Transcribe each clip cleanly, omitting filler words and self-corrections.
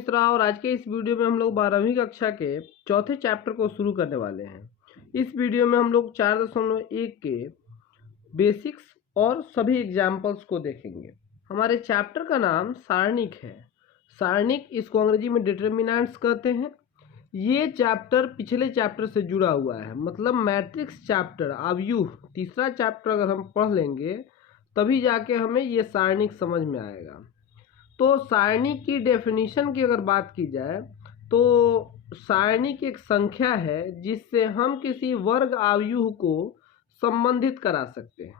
मिश्रा और आज के इस वीडियो में हम लोग 12वीं कक्षा के चौथे चैप्टर को शुरू करने वाले हैं। इस वीडियो में हम लोग 4.1 के बेसिक्स और सभी एग्जाम्पल्स को देखेंगे। हमारे चैप्टर का नाम सारणिक है। सारणिक इसको अंग्रेजी में डिटरमिनेंट्स कहते हैं। ये चैप्टर पिछले चैप्टर से जुड़ा हुआ है, मतलब मैट्रिक्स चैप्टर अवयुह तीसरा चैप्टर अगर हम पढ़ लेंगे तभी जाके हमें ये सारणिक समझ में आएगा। तो सारणी की डेफिनेशन की अगर बात की जाए तो सारणी की एक संख्या है जिससे हम किसी वर्ग अवयुह को संबंधित करा सकते हैं।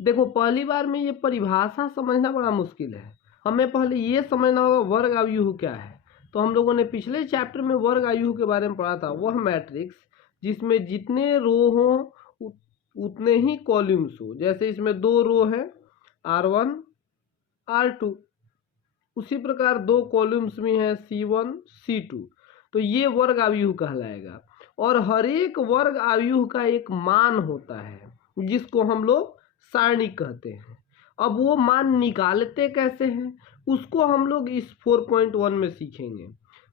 देखो, पहली बार में ये परिभाषा समझना बड़ा मुश्किल है। हमें पहले ये समझना होगा वर्ग अवयुह क्या है। तो हम लोगों ने पिछले चैप्टर में वर्ग अवयुह के बारे में पढ़ा था। वह मैट्रिक्स जिसमें जितने रो हों उतने ही कॉलम्स हो। जैसे इसमें 2 रो है R1 R2, उसी प्रकार 2 कॉलम्स में है C1 C2। तो ये वर्ग अवयुह कहलाएगा। और हर एक वर्ग अवयुह का एक मान होता है जिसको हम लोग सारणिक कहते हैं। अब वो मान निकालते कैसे हैं उसको हम लोग इस 4.1 में सीखेंगे।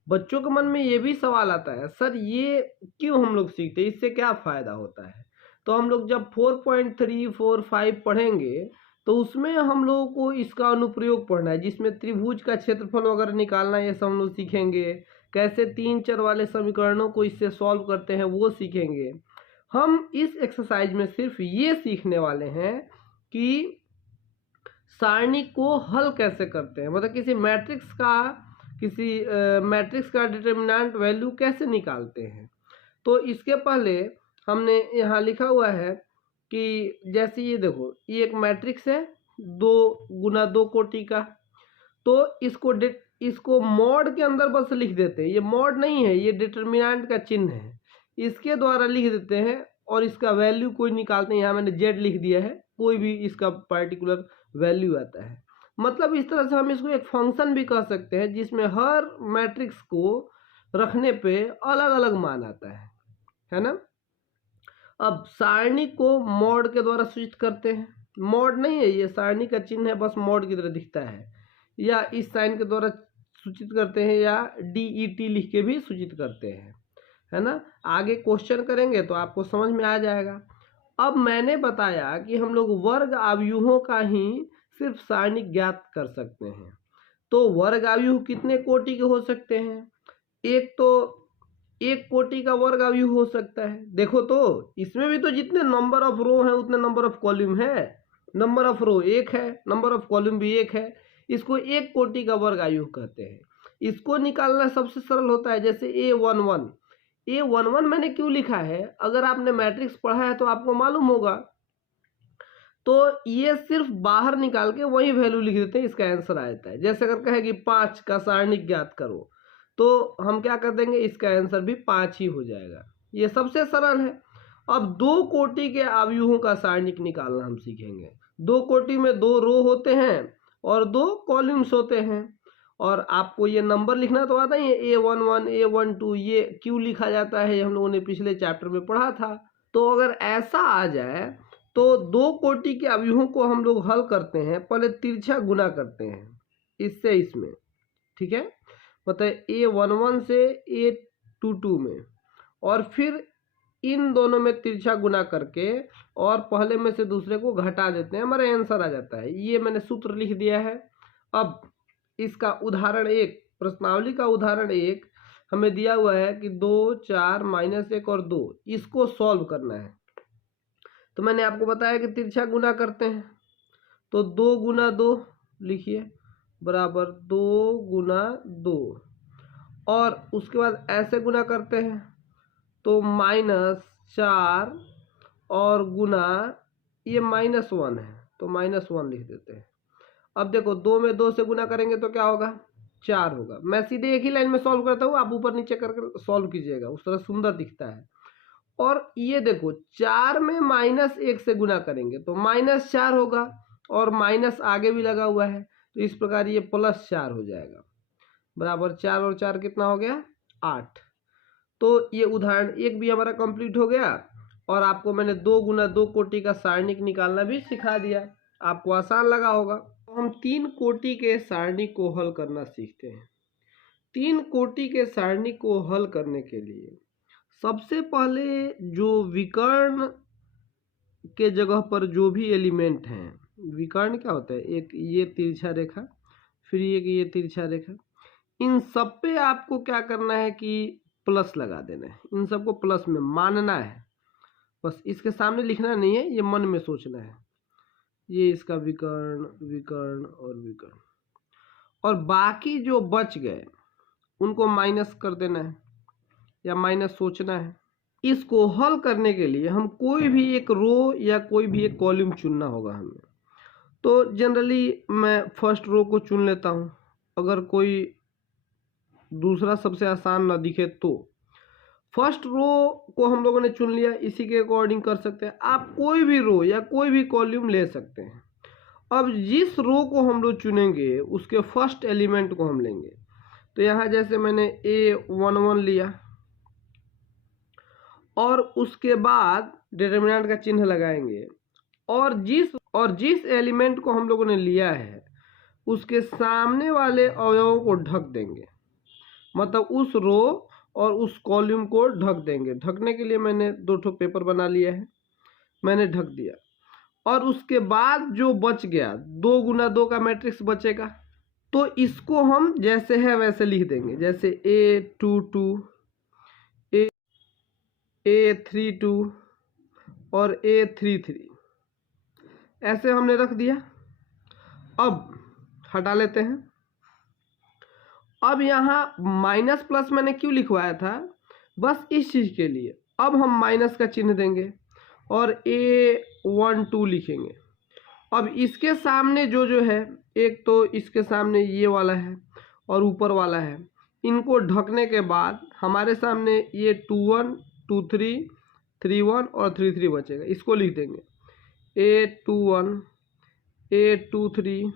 बच्चों के मन में ये भी सवाल आता है, सर ये क्यों हम लोग सीखते हैं, इससे क्या फ़ायदा होता है। तो हम लोग जब 4.3, 4, 5 पढ़ेंगे तो उसमें हम लोगों को इसका अनुप्रयोग पढ़ना है, जिसमें त्रिभुज का क्षेत्रफल वगैरह निकालना ये सब हम लोग सीखेंगे। कैसे 3 चर वाले समीकरणों को इससे सॉल्व करते हैं वो सीखेंगे। हम इस एक्सरसाइज में सिर्फ ये सीखने वाले हैं कि सारणी को हल कैसे करते हैं, मतलब किसी मैट्रिक्स का डिटरमिनेंट वैल्यू कैसे निकालते हैं। तो इसके पहले हमने यहाँ लिखा हुआ है कि जैसे ये देखो, ये एक मैट्रिक्स है 2 गुना 2 कोटि का। तो इसको मॉड के अंदर बस लिख देते हैं। ये मॉड नहीं है, ये डिटरमिनेंट का चिन्ह है, इसके द्वारा लिख देते हैं और इसका वैल्यू कोई निकालते हैं। यहाँ मैंने जेड लिख दिया है, कोई भी इसका पर्टिकुलर वैल्यू आता है। मतलब इस तरह से हम इसको एक फंक्शन भी कह सकते हैं जिसमें हर मैट्रिक्स को रखने पे अलग अलग मान आता है ना। अब सारणी को मॉड के द्वारा सूचित करते हैं। मॉड नहीं है, ये सारणी का चिन्ह है, बस मॉड की तरह दिखता है। या इस साइन के द्वारा सूचित करते हैं या DET लिख के भी सूचित करते हैं, है ना। आगे क्वेश्चन करेंगे तो आपको समझ में आ जाएगा। अब मैंने बताया कि हम लोग वर्ग अवयुहों का ही सिर्फ सारणी ज्ञात कर सकते हैं। तो वर्ग अवयुह कितने कोटि के हो सकते हैं। एक कोटि का वर्ग अवयुह हो सकता है। देखो तो इसमें भी तो जितने नंबर ऑफ रो हैं उतने नंबर ऑफ कॉलम है। नंबर ऑफ रो 1 है, नंबर ऑफ कॉलम भी 1 है। इसको एक कोटि का वर्ग अवयुह कहते हैं। इसको निकालना सबसे सरल होता है। जैसे A11 मैंने क्यों लिखा है, अगर आपने मैट्रिक्स पढ़ा है तो आपको मालूम होगा। तो ये सिर्फ बाहर निकाल के वही वैल्यू लिख देते हैं, इसका आंसर आ जाता है। जैसे अगर कहे कि 5 का सारणिक ज्ञात करो तो हम क्या कर देंगे, इसका आंसर भी 5 ही हो जाएगा। ये सबसे सरल है। अब 2 कोटि के अवयुहों का सारणिक निकालना हम सीखेंगे। 2 कोटि में 2 रो होते हैं और 2 कॉलम्स होते हैं। और आपको ये नंबर लिखना तो आता ही है, A11 A12 ये क्यों लिखा जाता है, ये हम लोगों ने पिछले चैप्टर में पढ़ा था। तो अगर ऐसा आ जाए तो 2 कोटि के अवयुहों को हम लोग हल करते हैं। पहले तिरछा गुना करते हैं इससे इसमें, ठीक है, मतलब A11 से A22 में, और फिर इन दोनों में तिरछा गुना करके और पहले में से दूसरे को घटा देते हैं, हमारा आंसर आ जाता है। ये मैंने सूत्र लिख दिया है। अब इसका उदाहरण 1, प्रश्नावली का उदाहरण 1 हमें दिया हुआ है कि 2, 4, -1 और 2, इसको सॉल्व करना है। तो मैंने आपको बताया कि तिरछा गुना करते हैं। तो 2 गुना 2 लिखिए बराबर 2 गुना 2, और उसके बाद ऐसे गुना करते हैं तो -4 और गुना ये -1 है तो -1 लिख देते हैं। अब देखो 2 में 2 से गुना करेंगे तो क्या होगा, 4 होगा। मैं सीधे एक ही लाइन में सॉल्व करता हूँ, आप ऊपर नीचे करके सॉल्व कीजिएगा, उस तरह सुंदर दिखता है। और ये देखो 4 में -1 से गुना करेंगे तो -4 होगा, और माइनस आगे भी लगा हुआ है तो इस प्रकार ये +4 हो जाएगा बराबर 4 और 4 कितना हो गया, 8। तो ये उदाहरण 1 भी हमारा कंप्लीट हो गया और आपको मैंने 2 गुना 2 कोटि का सारणिक निकालना भी सिखा दिया। आपको आसान लगा होगा। तो हम 3 कोटि के सारणी को हल करना सीखते हैं। 3 कोटि के सारणी को हल करने के लिए सबसे पहले जो विकर्ण के जगह पर जो भी एलिमेंट हैं, विकर्ण क्या होता है, एक ये तिरछा रेखा, फिर एक ये तिरछा रेखा, इन सब पे आपको क्या करना है कि प्लस लगा देना है। इन सबको प्लस में मानना है, बस इसके सामने लिखना नहीं है, ये मन में सोचना है। ये इसका विकर्ण, विकर्ण और विकर्ण, और बाकी जो बच गए उनको माइनस कर देना है या माइनस सोचना है। इसको हल करने के लिए हम कोई भी एक रो या कोई भी एक कॉलम चुनना होगा हमें। तो जनरली मैं फर्स्ट रो को चुन लेता हूँ, अगर कोई दूसरा सबसे आसान ना दिखे तो फर्स्ट रो को हम लोगों ने चुन लिया, इसी के अकॉर्डिंग कर सकते हैं। आप कोई भी रो या कोई भी कॉलम ले सकते हैं। अब जिस रो को हम लोग चुनेंगे उसके फर्स्ट एलिमेंट को हम लेंगे। तो यहाँ जैसे मैंने A11 लिया और उसके बाद डिटरमिनेंट का चिन्ह लगाएंगे, और जिस एलिमेंट को हम लोगों ने लिया है उसके सामने वाले अवयवों को ढक देंगे, मतलब उस रो और उस कॉलम को ढक देंगे। ढकने के लिए मैंने 2 ठो पेपर बना लिया है, मैंने ढक दिया। और उसके बाद जो बच गया 2 गुना 2 का मैट्रिक्स बचेगा, तो इसको हम जैसे है वैसे लिख देंगे, जैसे A22, A32 और A33, ऐसे हमने रख दिया। अब हटा लेते हैं। अब यहाँ माइनस प्लस मैंने क्यों लिखवाया था, बस इस चीज़ के लिए। अब हम माइनस का चिन्ह देंगे और A12 लिखेंगे। अब इसके सामने जो है, एक तो इसके सामने ये वाला है और ऊपर वाला है, इनको ढकने के बाद हमारे सामने ये 21, 23, 31 और 33 बचेगा। इसको लिख देंगे A21, A23,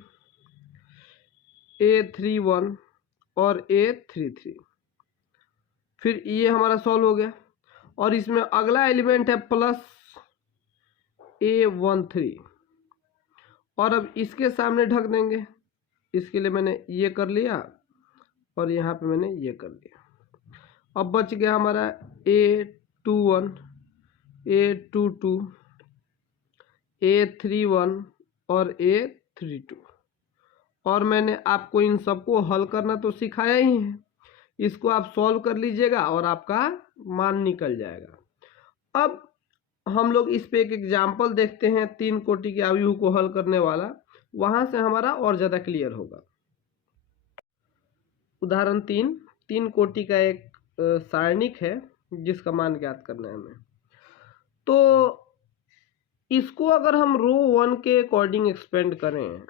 A31 और A33। फिर ये हमारा सॉल्व हो गया। और इसमें अगला एलिमेंट है प्लस A13, और अब इसके सामने ढक देंगे। इसके लिए मैंने ये कर लिया और यहाँ पे मैंने ये कर लिया। अब बच गया हमारा A21, A22, A31 और A32। और मैंने आपको इन सबको हल करना तो सिखाया ही है, इसको आप सॉल्व कर लीजिएगा और आपका मान निकल जाएगा। अब हम लोग इस पे एक एग्जाम्पल देखते हैं 3 कोटि के अवयव को हल करने वाला, वहां से हमारा और ज़्यादा क्लियर होगा। उदाहरण 3 कोटि का एक सारणिक है जिसका मान ज्ञात करना है हमें। तो इसको अगर हम रो 1 के अकॉर्डिंग एक्सपेंड करें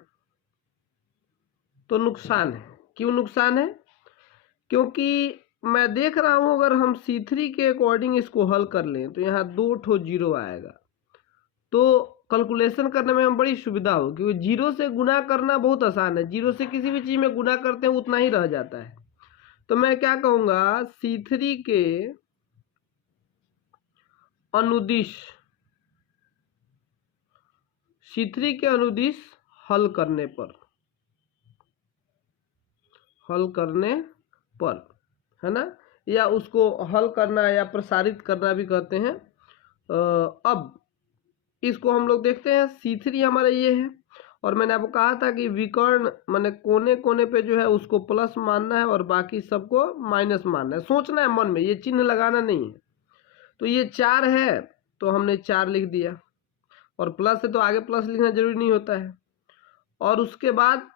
तो नुकसान है। क्यों नुकसान है? क्योंकि मैं देख रहा हूँ अगर हम C3 के अकॉर्डिंग इसको हल कर लें तो यहाँ 2 ठो जीरो आएगा, तो कैलकुलेशन करने में हम बड़ी सुविधा हो, क्योंकि जीरो से गुना करना बहुत आसान है। जीरो से किसी भी चीज़ में गुना करते हैं उतना ही रह जाता है। तो मैं क्या कहूँगा, C3 के अनुदिश हल करने पर, है ना, या उसको हल करना या प्रसारित करना भी कहते हैं। अब इसको हम लोग देखते हैं। C3 हमारा ये है, और मैंने आपको कहा था कि विकर्ण माने कोने कोने पे जो है उसको प्लस मानना है और बाकी सबको माइनस मानना है। सोचना है मन में, ये चिन्ह लगाना नहीं है। तो ये 4 है तो हमने 4 लिख दिया, और प्लस है तो आगे प्लस लिखना जरूरी नहीं होता है। और उसके बाद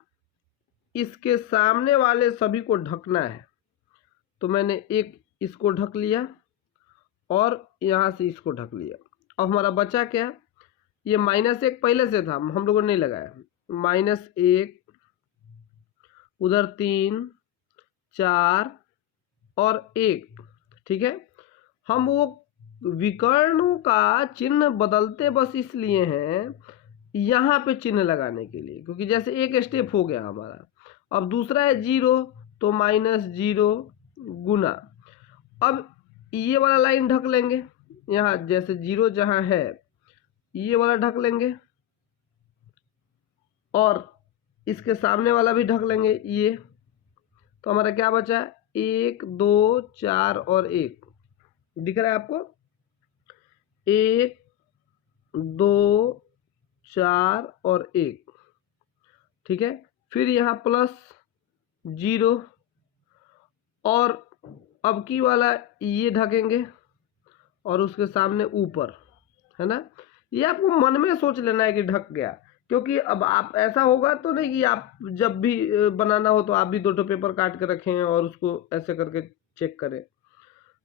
इसके सामने वाले सभी को ढकना है, तो मैंने एक इसको ढक लिया और यहाँ से इसको ढक लिया। अब हमारा बचा क्या, ये -1 पहले से था, हम लोगों ने नहीं लगाया। -1, उधर 3, 4 और 1, ठीक है। हम वो विकर्णों का चिन्ह बदलते बस इसलिए हैं यहाँ पे चिन्ह लगाने के लिए, क्योंकि जैसे एक स्टेप हो गया हमारा। अब दूसरा है 0, तो -0 गुना। अब ये वाला लाइन ढक लेंगे, यहाँ जैसे 0 जहाँ है ये वाला ढक लेंगे, और इसके सामने वाला भी ढक लेंगे ये, तो हमारा क्या बचा, 1 2 4 और 1 दिख रहा है आपको, 1 2 4 और 1, ठीक है। फिर यहाँ प्लस 0 और अब की वाला ये ढकेंगे और उसके सामने ऊपर, है ना। ये आपको मन में सोच लेना है कि ढक गया, क्योंकि अब आप ऐसा होगा तो नहीं कि आप जब भी बनाना हो तो आप भी 2 पेपर काट के रखें और उसको ऐसे करके चेक करें।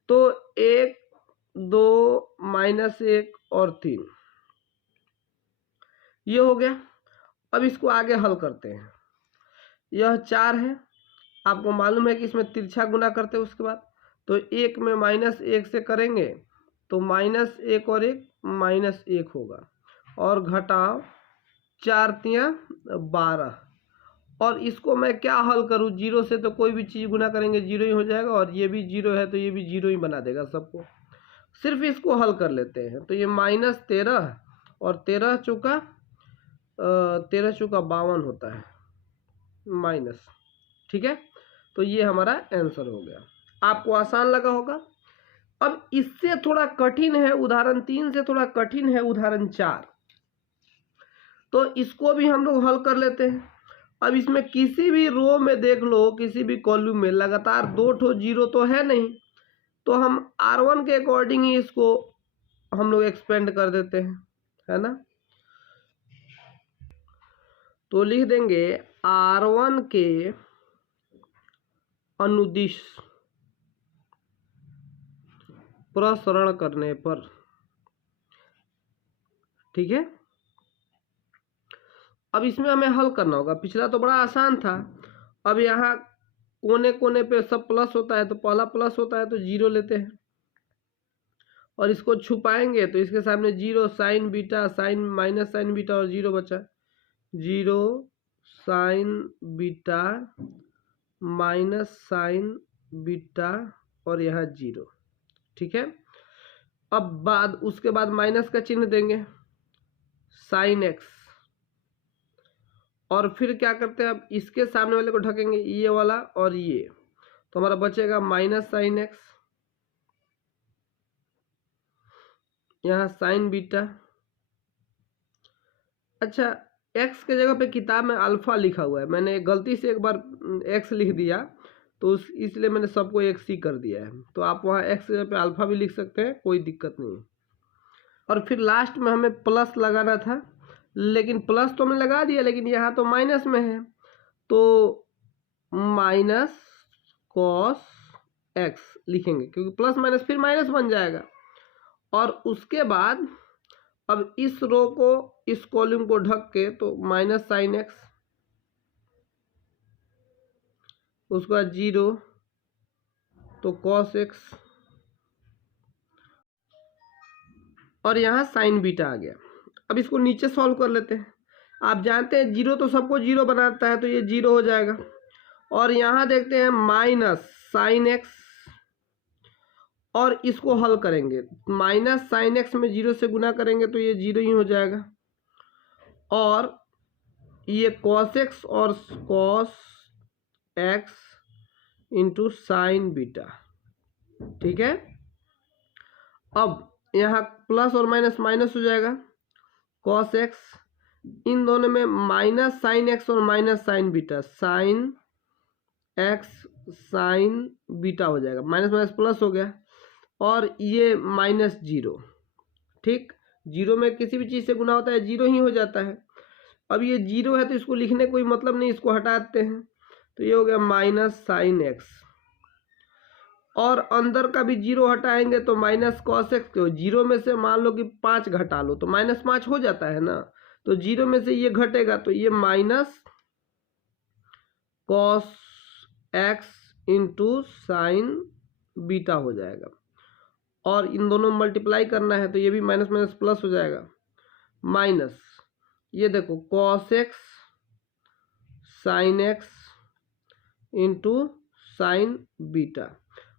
तो 1 2 -1 और 3 ये हो गया। अब इसको आगे हल करते हैं। यह 4 है, आपको मालूम है कि इसमें तिरछा गुना करते हैं उसके बाद, तो 1 में -1 से करेंगे तो -1 और 1 -1 होगा, और घटाओ 4 तिया 12, और इसको मैं क्या हल करूँ, 0 से तो कोई भी चीज़ गुना करेंगे 0 ही हो जाएगा, और ये भी 0 है तो ये भी 0 ही बना देगा सबको। सिर्फ इसको हल कर लेते हैं, तो ये -13 और 13 चौका 52 होता है माइनस, ठीक है। तो ये हमारा आंसर हो गया। आपको आसान लगा होगा। अब इससे थोड़ा कठिन है उदाहरण 3 से थोड़ा कठिन है उदाहरण 4, तो इसको भी हम लोग हल कर लेते हैं। अब इसमें किसी भी रो में देख लो, किसी भी कॉलम में लगातार 2 ठो 0 तो है नहीं, तो हम R1 के अकॉर्डिंग ही इसको हम लोग एक्सपेंड कर देते हैं, है ना। तो लिख देंगे R1 के अनुदिश प्रसरण करने पर, ठीक है। अब इसमें हमें हल करना होगा, पिछला तो बड़ा आसान था। अब यहाँ कोने कोने पे सब प्लस होता है, तो पहला प्लस होता है तो 0 लेते हैं, और इसको छुपाएंगे तो इसके सामने 0 sine beta, sine minus sine beta और 0 बचा, 0 sine beta minus sine beta और यहाँ 0, ठीक है। अब उसके बाद माइनस का चिन्ह देंगे, साइन एक्स, और फिर क्या करते हैं, अब इसके सामने वाले को ढकेंगे ये वाला और ये, तो हमारा बचेगा माइनस साइन एक्स, यहाँ साइन बीटा। अच्छा, एक्स के जगह पे किताब में अल्फा लिखा हुआ है, मैंने गलती से एक बार एक्स लिख दिया, तो इसलिए मैंने सबको एक्स ही कर दिया है। तो आप वहाँ एक्स के जगह पे अल्फा भी लिख सकते हैं, कोई दिक्कत नहीं। और फिर लास्ट में हमें प्लस लगाना था, लेकिन प्लस तो हमने लगा दिया, लेकिन यहाँ तो माइनस में है, तो माइनस कॉस एक्स लिखेंगे, क्योंकि प्लस माइनस फिर माइनस बन जाएगा। और उसके बाद अब इस रो को, इस कॉलम को ढक के, तो माइनस साइन एक्स, उसके बाद 0 तो कॉस एक्स, और यहाँ साइन बीटा आ गया। अब इसको नीचे सॉल्व कर लेते हैं। आप जानते हैं 0 तो सबको 0 बनाता है, तो ये 0 हो जाएगा। और यहाँ देखते हैं माइनस साइन एक्स, और इसको हल करेंगे, माइनस साइन एक्स में 0 से गुना करेंगे तो ये 0 ही हो जाएगा, और ये कॉस एक्स और cos x into sine beta, ठीक है। अब यहाँ प्लस और माइनस माइनस हो जाएगा, कॉस एक्स, इन दोनों में माइनस साइन एक्स और minus sine beta, sine x sign beta हो जाएगा, माइनस माइनस प्लस हो गया, और ये माइनस 0, ठीक। 0 में किसी भी चीज़ से गुना होता है 0 ही हो जाता है। अब ये 0 है तो इसको लिखने कोई मतलब नहीं, इसको हटा देते हैं, तो ये हो गया माइनस साइन एक्स, और अंदर का भी 0 हटाएंगे तो माइनस कॉस एक्स, को 0 में से मान लो कि 5 घटा लो तो -5 हो जाता है ना, तो 0 में से ये घटेगा तो ये minus cos x into sine beta हो जाएगा, और इन दोनों मल्टीप्लाई करना है तो ये भी माइनस माइनस प्लस हो जाएगा, माइनस ये देखो cos x sine x into sine beta.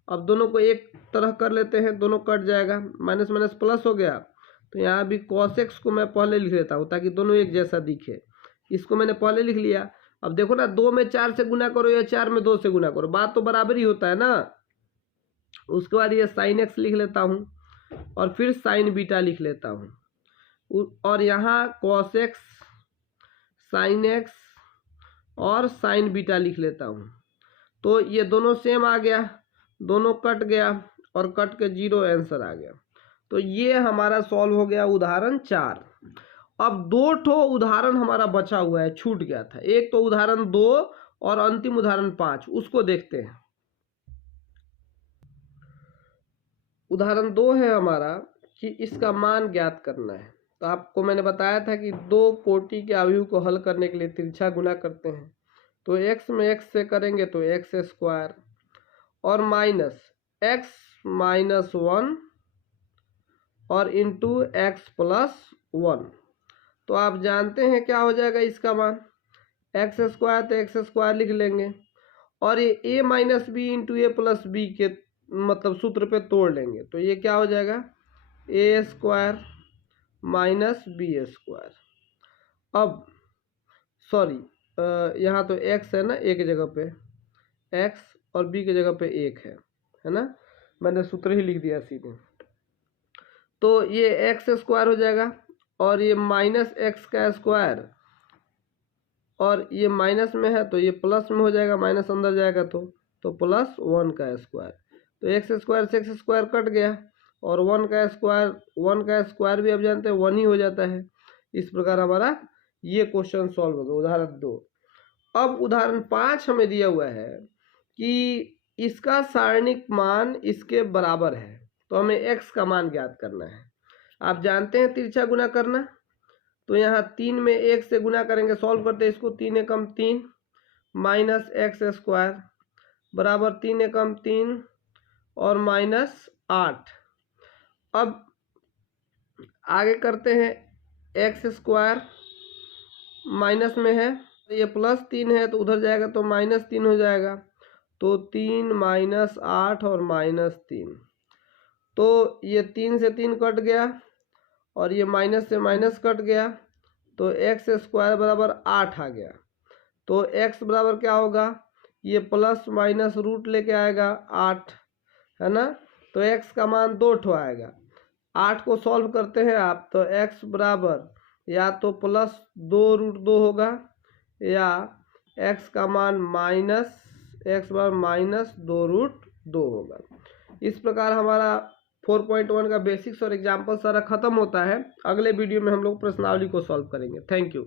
अब दोनों को एक तरह कर लेते हैं, दोनों कट जाएगा, माइनस माइनस प्लस हो गया, तो यहाँ भी कॉस एक्स को मैं पहले लिख लेता हूँ ताकि दोनों एक जैसा दिखे। इसको मैंने पहले लिख लिया। अब देखो ना, 2 में 4 से गुना करो या 4 में 2 से गुना करो, बात तो बराबर ही होता है ना। उसके बाद ये साइन एक्स लिख लेता हूँ और फिर साइन बीटा लिख लेता हूँ और यहाँ कॉस एक्स, साइन एक्स और साइन बीटा लिख लेता हूँ। तो ये दोनों सेम आ गया, दोनों कट गया और कट के 0 आंसर आ गया। तो ये हमारा सॉल्व हो गया उदाहरण 4। अब 2 ठो उदाहरण हमारा बचा हुआ है, छूट गया था। एक तो उदाहरण 2 और अंतिम उदाहरण 5, उसको देखते हैं। उदाहरण 2 है हमारा कि इसका मान ज्ञात करना है। तो आपको मैंने बताया था कि 2 कोटि के अवयव को हल करने के लिए तिरछा गुना करते हैं। तो x में x से करेंगे तो x स्क्वायर और माइनस x माइनस 1 और इंटू x प्लस 1। तो आप जानते हैं क्या हो जाएगा इसका मान, x स्क्वायर तो x स्क्वायर लिख लेंगे और ये a minus B into A plus B के मतलब सूत्र पे तोड़ लेंगे। तो ये क्या हो जाएगा, ए स्क्वायर माइनस बी स्क्वायर। अब सॉरी, यहाँ तो x है ना, a की जगह पे x और b की जगह पे 1 है ना, मैंने सूत्र ही लिख दिया सीधे। तो ये x स्क्वायर हो जाएगा और ये माइनस एक्स का स्क्वायर और ये माइनस में है तो ये प्लस में हो जाएगा, माइनस अंदर जाएगा तो प्लस 1 का स्क्वायर। तो एक्स स्क्वायर से एक्स स्क्वायर कट गया और 1 का स्क्वायर भी आप जानते हैं 1 ही हो जाता है। इस प्रकार हमारा ये क्वेश्चन सॉल्व हो गया, उदाहरण 2। अब उदाहरण 5 हमें दिया हुआ है कि इसका सारणिक मान इसके बराबर है, तो हमें x का मान ज्ञात करना है। आप जानते हैं तिरछा गुना करना, तो यहाँ 3 में 1 से गुना करेंगे, सॉल्व करते हैं इसको। 3 एकम 3 माइनस एक्स स्क्वायर बराबर 3 एकम 3 और माइनस 8। अब आगे करते हैं, एक्स स्क्वायर माइनस में है, ये प्लस 3 है तो उधर जाएगा तो माइनस 3 हो जाएगा। तो 3 माइनस 8 और माइनस 3, तो ये 3 से 3 कट गया और ये माइनस से माइनस कट गया, तो एक्स स्क्वायर बराबर 8 आ गया। तो x बराबर क्या होगा, ये प्लस माइनस रूट लेके आएगा 8, है ना। तो x का मान 2 ठो आएगा। 8 को सॉल्व करते हैं आप, तो x बराबर या तो प्लस 2 रूट 2 होगा या x का मान माइनस x बराबर माइनस 2 रूट 2 होगा। इस प्रकार हमारा 4.1 का बेसिक्स और एग्जाम्पल सारा खत्म होता है। अगले वीडियो में हम लोग प्रश्नावली को सॉल्व करेंगे। Thank you.